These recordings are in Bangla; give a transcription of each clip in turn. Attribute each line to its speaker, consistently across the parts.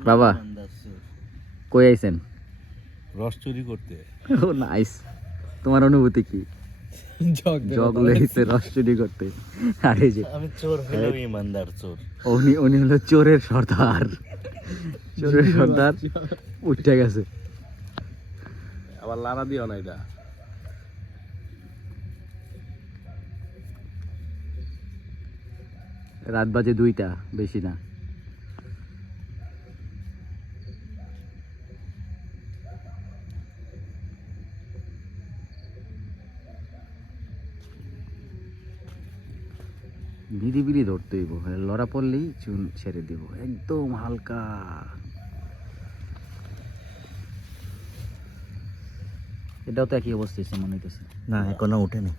Speaker 1: বাবা কই আইছেন?
Speaker 2: রস চুরি করতে।
Speaker 1: ও নাইস তোমার অনুভূতি কি? জগ লইছে রস চুরি করতে। আরে যে
Speaker 2: আমি চোর হইলেও ইমানদার চোর।
Speaker 1: উনি উনি হলো চোরের সর্দার। চোরের সর্দার উঠে গেছে।
Speaker 2: আবার লারা দিও না এটা।
Speaker 1: রাত বাজে দুইটা বেশি না। নিরিবিলি ধরতে হইব লড়া পড়লেই চুন ছেড়ে দিব একদম হালকা। এটাও তো একই অবস্থা হচ্ছে মনে হইতেছে।
Speaker 2: না এখনও উঠেনি।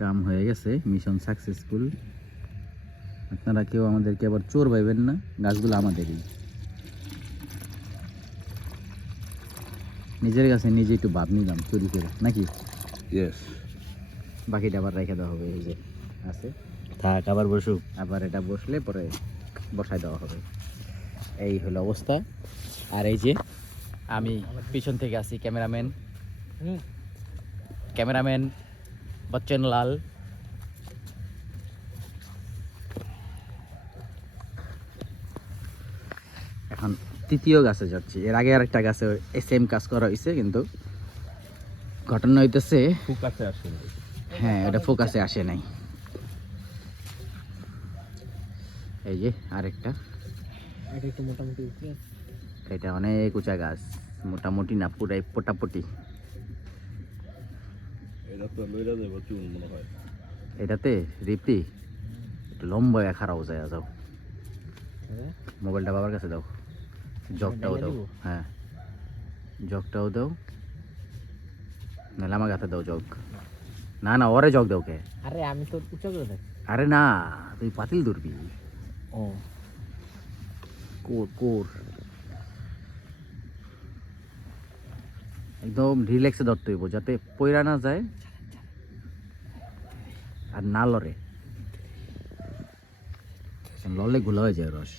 Speaker 1: কাম হয়ে গেছে মিশন সাকসেসফুল। আপনারা কেউ আমাদেরকে আবার চোর ভাইবেন না গাছগুলো আমাদেরই। নিজের কাছে নিজে একটু ভাব নিলাম চুরি করে নাকি?
Speaker 2: ইয়েস
Speaker 1: বাকিটা আবার রেখে দেওয়া হবে এই যে আছে।
Speaker 2: থাক আবার বসুক।
Speaker 1: আবার এটা বসলে পরে বসায় দেওয়া হবে। এই হলো অবস্থা। আর এই যে আমি পিছন থেকে আছি ক্যামেরাম্যান। ক্যামেরাম্যান বচ্চন লাল এখন তৃতীয় গাছে যাচ্ছি। এর আগে আরেকটা গাছে সেম কাজ করা হয়েছে কিন্তু ঘটনা হইতেছে হ্যাঁ এটা ফোকাসে আসে নাই। এই যে আরেকটা। এটা অনেক উঁচা গাছ মোটামুটি না পুরাই পোটাপটি।
Speaker 2: মনে হয়।
Speaker 1: এটাতে রিপি একটু লম্বা খারাপ যায় যাও। মোবাইলটা বাবার কাছে দাও। জগটাও দাও হ্যাঁ। জগটাও দাও। নাহলে আমার কাছে দাও জগ। না না ওরে জগ দাও কে
Speaker 3: আরে আমি তো করে
Speaker 1: আরে না তুই পাতিল ধরবি।
Speaker 3: ও।
Speaker 1: কোর কোর। একদম রিল্যাক্সে ধরতে হইব যাতে পয়রা না যায়। আর না লড়ে। লড়লে গুলা হয়ে যায় রস।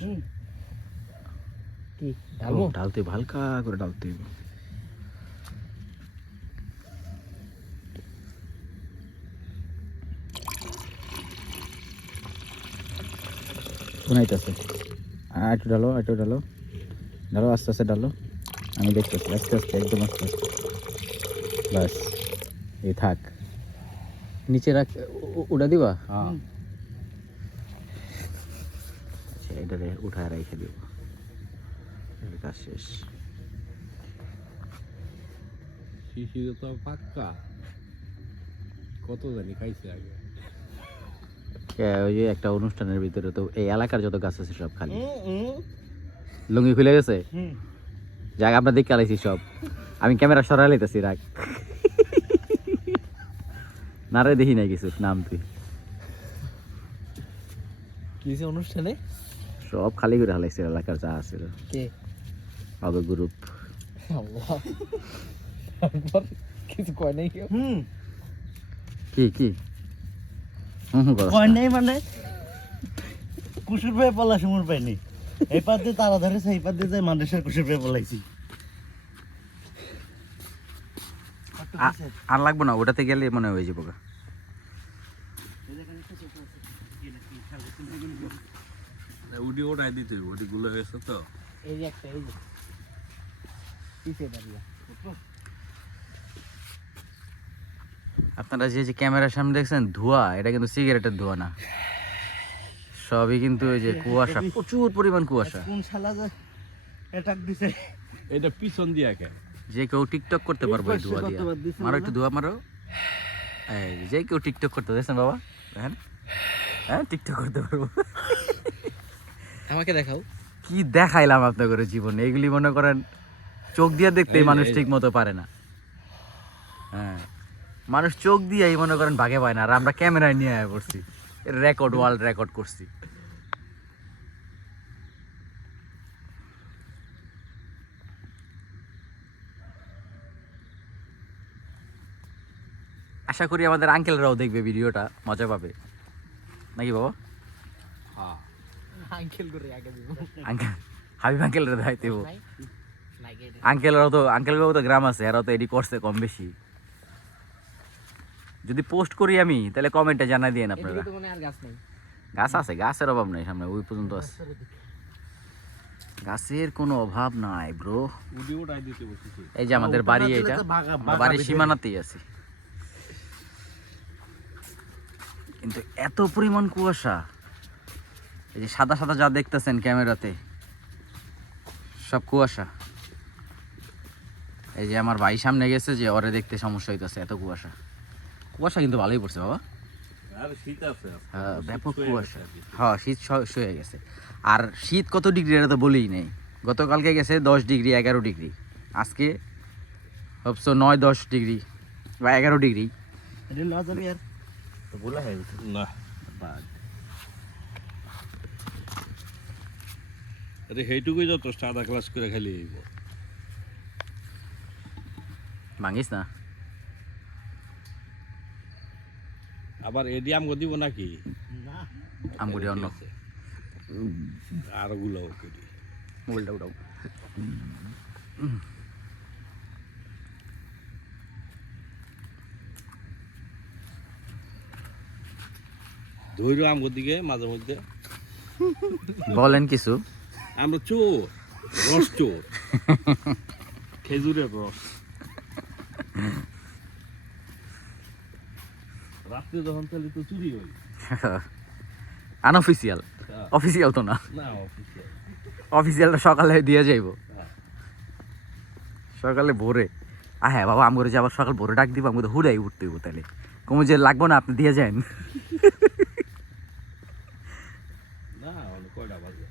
Speaker 3: কি? ঢালবো?
Speaker 1: ঢালতে হালকা করে ঢালতে হইব শোনাইতেছে। একটু ডালো একটু ডালো ডালো আস্তে আস্তে ডালো আমি দেখতেছি আস্তে আস্তে একদম আস্তে আস্তে। বাস এই থাক। নিচে রাখ উড়া দিবা?
Speaker 2: হ্যাঁ।
Speaker 1: এটারে উঠায় রেখে দিব কাজ শেষ।
Speaker 2: শিশিরে তো পাক্কা। কত জানি খাইছে আগে।
Speaker 1: ওই যে একটা অনুষ্ঠানের ভিতরে তো এই এলাকার যত গাছ আছে সব খালি। লুঙ্গি খুলে গেছে? যাক আমরা দেখে আলাইছি সব। আমি ক্যামেরা সরাই লাইতেছি রাখ। না রে দেখি নাই কিছু নাম তুই।
Speaker 3: অনুষ্ঠানে?
Speaker 1: সব খালি করে হালাইছে এলাকার যা আছে।
Speaker 3: কে?
Speaker 1: আবে গ্রুপ
Speaker 3: কিছু কয় নাই কেউ?
Speaker 2: হুম।
Speaker 1: কি কি? হুম
Speaker 4: কয়
Speaker 1: না।
Speaker 4: নেই মানে? কুসুর পেয়ে পলা সময় পাইনি। এই পার দিয়ে তারা ধরেছে এই পার দিয়ে যায় মানুষের কুসুর পেয়ে পলাইছি
Speaker 1: আর লাগবো না ওটাতে গেলে মনে হয়ে যাব গা।
Speaker 2: উডি ওটাই দিতে হইব ওটি গুলো হয়েছে তো।
Speaker 3: এই যে একটা এই যে। পিছিয়ে দাঁড়িয়ে।
Speaker 1: আপনারা যে যে ক্যামেরার সামনে দেখছেন ধোঁয়া এটা কিন্তু সিগারেটের ধোঁয়া না। সবই কিন্তু ওই যে কুয়াশা প্রচুর পরিমাণ কুয়াশা।
Speaker 4: কোন শালা যে অ্যাটাক দিছে?
Speaker 2: এটা পিছন দিয়া কে?
Speaker 1: যে কেউ টিকটক করতে পারব এই ধোঁয়া দিয়ে। মারো একটু ধোঁয়া মারো। এই যে কেউ টিকটক করতে দেখছেন বাবা? দেখেন হ্যাঁ টিকটক করতে পারব।
Speaker 3: আমাকে দেখাও।
Speaker 1: কি দেখাইলাম আপনাদের জীবনে? এগুলি মনে করেন চোখ দিয়ে দেখতে মানুষ ঠিক মতো পারে না। হ্যাঁ। মানুষ চোখ দিয়েই মনে করেন ভাগে পায় না আর আমরা ক্যামেরায় নিয়ে আয় পড়ছি। রেকর্ড ওয়ার্ল্ড রেকর্ড করছি। আশা করি আমাদের আঙ্কেলরাও দেখবে ভিডিওটা মজা পাবে। নাকি বাবা?
Speaker 3: আঙ্কেল করে আগে দিব।
Speaker 1: আঙ্কেল হাবিব
Speaker 3: গে
Speaker 1: তো গ্রাম আছে এরাও তো এডি করছে কম বেশি। যদি পোস্ট করি আমি তাহলে কমেন্টে জানাই দিয়েন আপনারা।
Speaker 3: গাছ
Speaker 1: আছে গাছের অভাব নাই সামনে ওই পর্যন্ত আছে। গাছের কোনো অভাব নাই ব্রো এই যে আমাদের বাড়ি এটা বাড়ির সীমানাতেই আছি। কিন্তু এত পরিমাণ কুয়াশা এই যে সাদা সাদা যা দেখতেছেন ক্যামেরাতে সব কুয়াশা। এই যে আমার ভাই সামনে গেছে যে ওরে দেখতে সমস্যা হইতেছে এত কুয়াশা। কুয়াশা কিন্তু ভালোই পড়ছে বাবা।
Speaker 2: আর শীত
Speaker 1: হ্যাঁ, ব্যাপক কুয়াশা। হ্যাঁ শীত শুয়ে গেছে। আর শীত কত ডিগ্রি এটা তো বলেই নেই। গতকালকে গেছে দশ ডিগ্রি এগারো ডিগ্রি। আজকে ভাবছ নয় দশ ডিগ্রি বা এগারো ডিগ্রি।
Speaker 2: না। আরে সেইটুকুই যত সাদা ক্লাস করে খালি আইব
Speaker 1: ভাঙিস না?
Speaker 2: আবার এডি আমগো দিব নাকি?
Speaker 4: না।
Speaker 1: আমগুড়ি অন্য।
Speaker 2: আরগুলো করি।
Speaker 1: মোবাইলটা উঠাও
Speaker 2: ধৈর্য আমগো দিকে মাঝে মধ্যে।
Speaker 1: বলেন কিছু।
Speaker 2: আমরা চোর রস চোর। খেজুরের রস। রাত্রে যখন তাহলে তো চুরি হই
Speaker 1: আনঅফিসিয়াল
Speaker 2: হ্যাঁ।
Speaker 1: অফিসিয়াল তো না।
Speaker 2: না অফিসে
Speaker 1: অফিসিয়ালটা সকালে দিয়ে যাইব। সকালে ভোরে। আ হ্যাঁ বাবা আমি করে যে আবার সকাল ভোরে ডাক দিব আমি তো হুড়াই উঠতে হইব তাহলে। কমে যে লাগবো না আপনি দিয়ে যান
Speaker 2: না অনেক কয়টা বাজে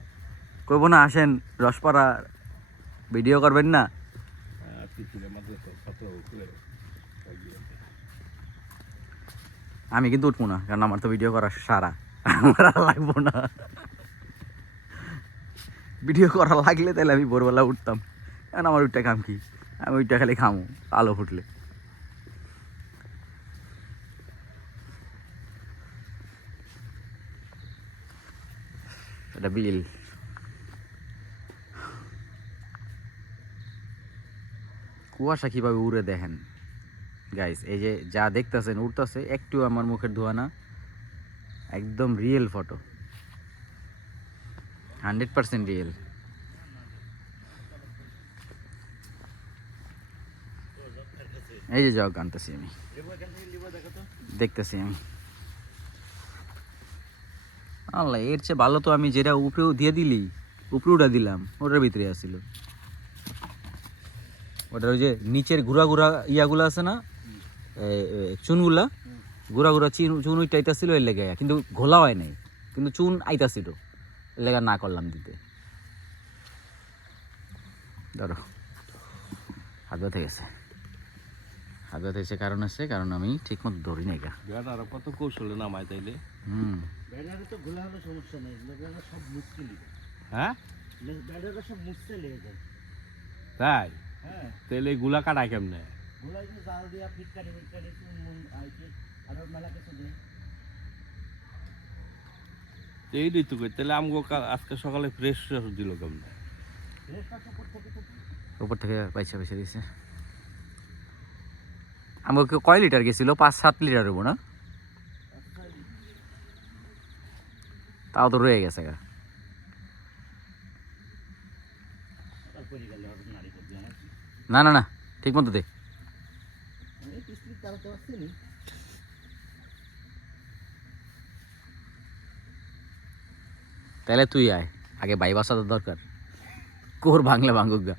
Speaker 1: করব না, আসেন, রসপাড়া ভিডিও করবেন না। আমি কিন্তু উঠবো না, কারণ আমার তো ভিডিও করা সারা। আমার লাগবো না। ভিডিও করা লাগলে তাহলে আমি ভোরবেলা উঠতাম। কারণ আমার ওইটা খাম কি? আমি ওইটা খালি খামো, আলো ফুটলে। এটা বিল। কুয়াশা কীভাবে উড়ে দেখেন? গাইস এই যে যা দেখতেছেন উঠতেছে একটু আমার মুখের ধোয়া না। একদম real photo hundred percent real এই যে জগ আনতেছি আমি। দেখতেছি আমি। আল্লাহ, এর চেয়ে ভালো তো আমি যেটা উপরেও দিয়ে দিলি, উপরে উঠা দিলাম, ওটার ভিতরে আসছিল ওটার ওই যে নিচের ঘুরা ঘুরা ইয়াগুলো আছে না? চুনগুলা? ঘুরা ঘুরা চিন চুন ওইটা আইতাছিল এর লেগে। কিন্তু ঘোলা হয় নাই। কিন্তু চুন আইতাছিল। এর লেগে না করলাম দিতে। ধরো। হাত ব্যথা গেছে। হাত ব্যথা গেছে কারণ আছে কারণ আমি ঠিক মতো ধরি নাই গা।
Speaker 2: বেটারা কত কৌশলে নামায় তাইলে?
Speaker 1: হুম।
Speaker 4: ব্যাটারি তো ঘোলা হলে সমস্যা নেই ব্যাটারি সব মুশকিলই।
Speaker 2: হ্যাঁ?
Speaker 4: ব্যাটারি সব মুছতে লেগে যায়।
Speaker 2: তাই?
Speaker 4: হ্যাঁ।
Speaker 2: তাইলে এগুলা কাটায় কেমনে?
Speaker 4: মুন
Speaker 2: এই ঋতু তাহলে আমগো আজকে সকালে ফ্রেশ দিল কেমনে?
Speaker 1: উপর থেকে পয়সা পয়সা দিছে। আমাকে কয় লিটার গেছিল? পাঁচ সাত লিটার হব না? তাও তো রয়ে গেছে গা
Speaker 4: তারপরে গেলে হবে নারী করবে আমার
Speaker 1: না না না ঠিক মতো দে। তাহলে তুই আয় আগে বাই বাসাতে দরকার। কোর ভাঙলে ভাঙুক গা।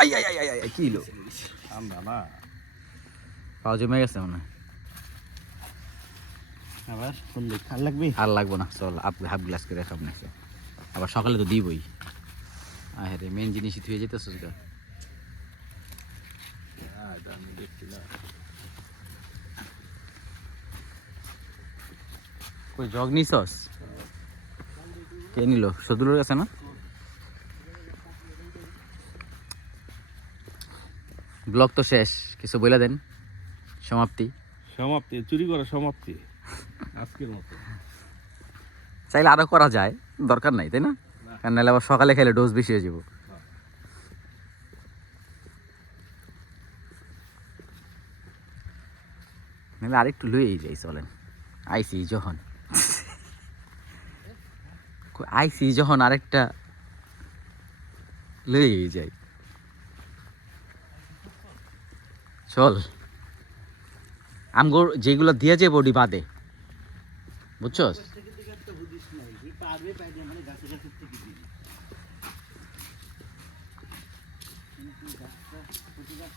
Speaker 1: আই আই আই আই আই কি লো
Speaker 2: না
Speaker 1: পাওয়া জমে গেছে মনে হয়।
Speaker 4: আবার কোন দিক আর লাগবে?
Speaker 1: আর লাগবো না চল হাফ গ্লাস করে নাইছে আবার সকালে তো দিবই। আয় রে মেন জিনিসই তুই যেতেছিস গা। কই জগ নিছস? কে নিল? সদুলের কাছে না? ব্লগ তো শেষ কিছু বলে দেন। সমাপ্তি।
Speaker 2: সমাপ্তি চুরি করা সমাপ্তি। আজকের মতো।
Speaker 1: চাইলে আরও করা যায়। দরকার নাই, তাই না? কারণ নাহলে আবার সকালে খেলে ডোজ বেশি হয়ে যাব। নাহলে আরেকটু লুয়েই যাই, চলেন। আইসি যখন। আইসি যখন আরেকটা লুয়েই যাই। চল। আমগোর যেগুলো দিয়ে যে বডি বাদে। বুঝছস
Speaker 4: থেকে থেকে একটা বুঝিস নাই এই পারবে পাইবে মানে গাছে গাছের থেকে দিবি কিন্তু গাছটা কচু গাছ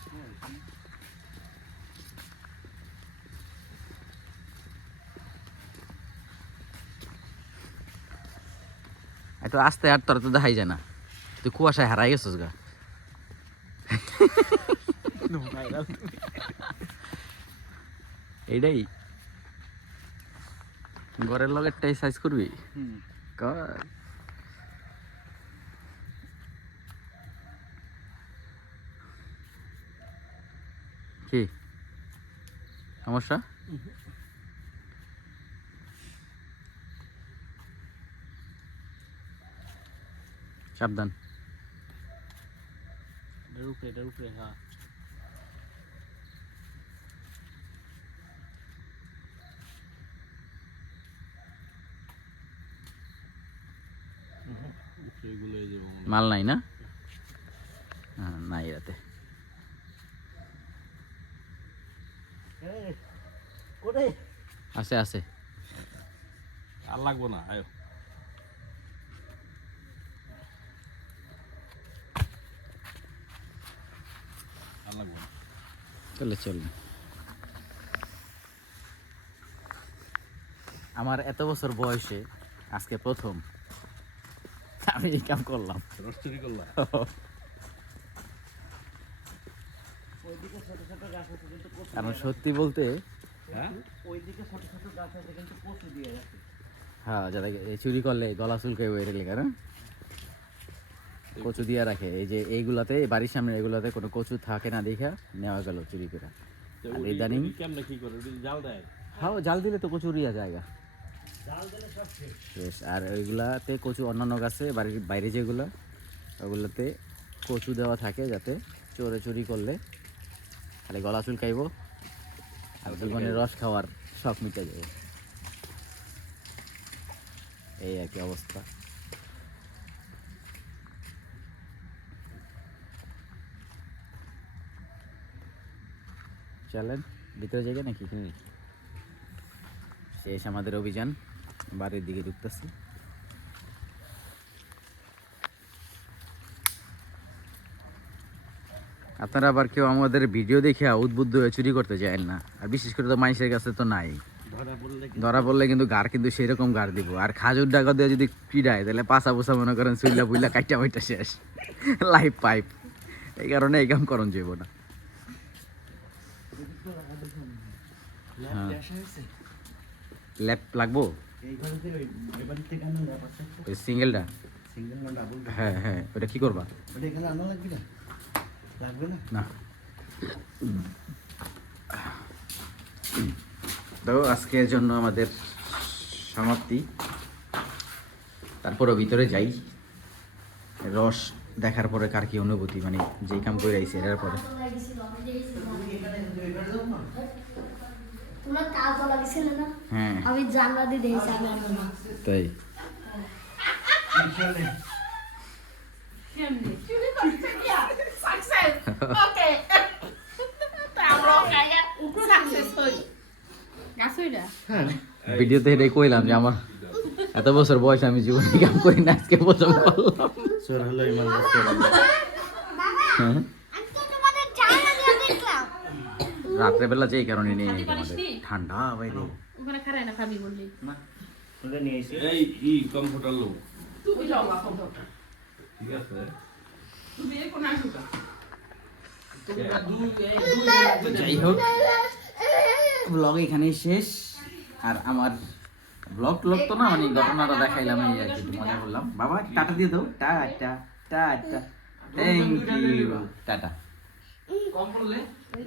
Speaker 4: তো
Speaker 1: আস্তে আর তোর তো দেখাই যায় না। তুই কুয়াশায় হারাই গেছিস গা। এইটাই। ঘরের লগেরটাই সাইজ করবি?
Speaker 4: হুম।
Speaker 1: কর কি সমস্যা সাবধান
Speaker 3: এটার উপরে এটার উপরে হ্যাঁ
Speaker 1: মাল নাই না? নাই রাতে। আছে আছে।
Speaker 2: আর লাগবো না আয়ো।
Speaker 1: চলে চলে আমার এত বছর বয়সে আজকে প্রথম আমি এই কাম করলাম।
Speaker 2: রস চুরি করলা
Speaker 4: ওইদিকে ছোট ছোট গাছ আছে কিন্তু কচু
Speaker 1: কারণ সত্যি বলতে
Speaker 2: হ্যাঁ?
Speaker 1: হ্যাঁ যারা চুরি করলে গলা চুলকে ওই লেগে না? কচু দিয়ে রাখে। এই যে এইগুলাতে বাড়ির সামনে এগুলাতে কোনো কচু থাকে না দেখা নেওয়া গেল চুরি করে। আর ইদানিং?
Speaker 2: কেমনে কি করে? জাল দেয়?
Speaker 1: হ্যাঁ জাল দিলে তো কচু উড়িয়া জায়গা।
Speaker 4: শেষ
Speaker 1: বেশ আর ওইগুলাতে কচু অন্যান্য গাছে বাড়ির বাইরে যেগুলো ওগুলোতে কচু দেওয়া থাকে যাতে চোরে চুরি করলে। খালি গলা চুল চুলকাইব আর জীবনের রস খাওয়ার শখ মিটে যাবে এই আর কি অবস্থা। চলেন ভিতরে যাই নাকি? শেষ আমাদের অভিযান। বাড়ির দিকে ঢুকতেছি। আপনারা আবার কেউ আমাদের ভিডিও দেখে উদ্বুদ্ধ হয়ে চুরি করতে চান না। আর বিশেষ করে তো মানুষের কাছে তো নাই।
Speaker 4: ধরা পড়লে
Speaker 1: কিন্তু গার কিন্তু সেরকম গার দিব। আর খাজুর ডাকা দিয়ে যদি পিড়ায় তাহলে পাশা পোসা মনে করেন সুইলা বুইলা কাইটা ওইটা শেষ। লাইফ পাইপ এই কারণে এই কাম করণ যাব না। হ্যাঁ। ল্যাপ লাগবো?
Speaker 4: ওই
Speaker 1: সিঙ্গেলটা?
Speaker 4: সিঙ্গেল না ডাবল
Speaker 1: হ্যাঁ হ্যাঁ ওটা কি করবা?
Speaker 4: ওটা এখানে আনা লাগবে না? লাগবে না?
Speaker 1: না। তো আজকের জন্য আমাদের সমাপ্তি। তারপরও ভিতরে যাই। রস দেখার পরে কার কি অনুভূতি? মানে যেই কাম করে আইছে এর পরে।
Speaker 5: তোমরা তাজা লাগছিল না?
Speaker 1: হ্যাঁ।
Speaker 5: আমি জানলা দিয়ে দেখেছি আমি না।
Speaker 1: তাই? ভিডিওতে এটাই কইলাম যে আমার এত বছর বয়স আমি জীবনে কাম করি না আজকে প্রথম করলাম
Speaker 4: হলো
Speaker 1: হ্যাঁ। রাত্রেবেলা যে এই কারণে নিয়ে ঠান্ডা বাইরে
Speaker 6: ওখানে খারাই না খাবি বললি।
Speaker 4: না ওটা নিয়ে এসে।
Speaker 2: এই ই কম্পিউটার লোক?
Speaker 6: তুই যাও বা কম্পিউটার
Speaker 2: ঠিক আছে।
Speaker 6: তুমি এই আসুকা
Speaker 1: যাই হোক। ব্লগ এখানেই শেষ। আর আমার ব্লগ টলগ তো না মানে ঘটনাটা দেখাইলাম এই আর কি মজা করলাম। বাবা টাটা দিয়ে দাও। Tata tata thank you tata.
Speaker 5: Com